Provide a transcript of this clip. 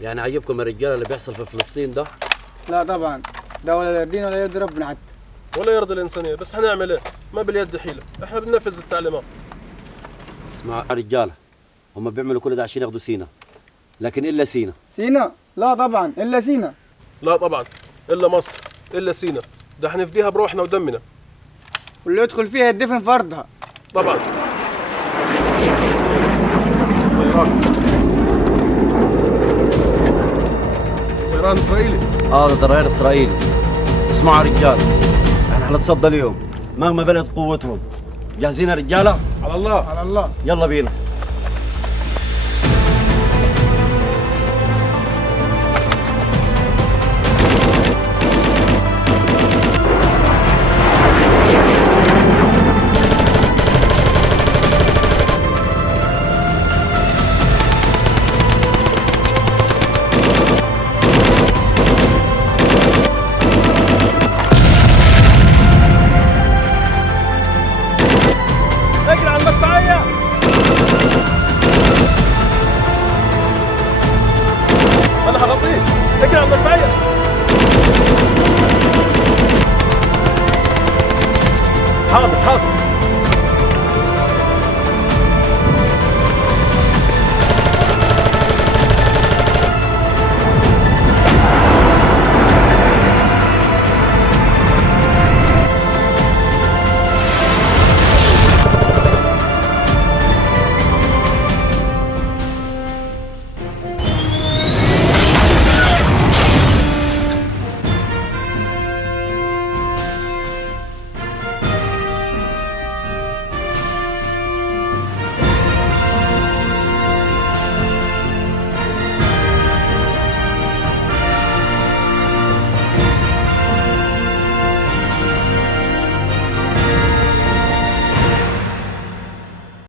يعني عجبكم يا رجاله اللي بيحصل في فلسطين ده؟ لا طبعا، ده ولا يرضينا ولا يرضي ربنا حتى. ولا يرضي الإنسانية، بس هنعمل إيه؟ ما باليد حيلة، إحنا بننفذ التعليمات. اسمعوا يا رجاله، هم بيعملوا كل ده عشان ياخدوا سينا، لكن الا سينا. سينا؟ لا طبعا الا سينا. لا طبعا، إلا مصر، إلا سينا، ده هنفديها بروحنا ودمنا. واللي يدخل فيها يدفن في ارضها. طبعا. طيران. طيران إسرائيلي. ده طيران اسرائيلي. اسمعوا يا رجاله، احنا هنتصدى ليهم مهما بلغت قوتهم. جاهزين يا رجاله؟ على الله. على الله. يلا بينا. اجري على المدفعية. أنا هغطيك، اجري على المدفعية. حاضر حاضر.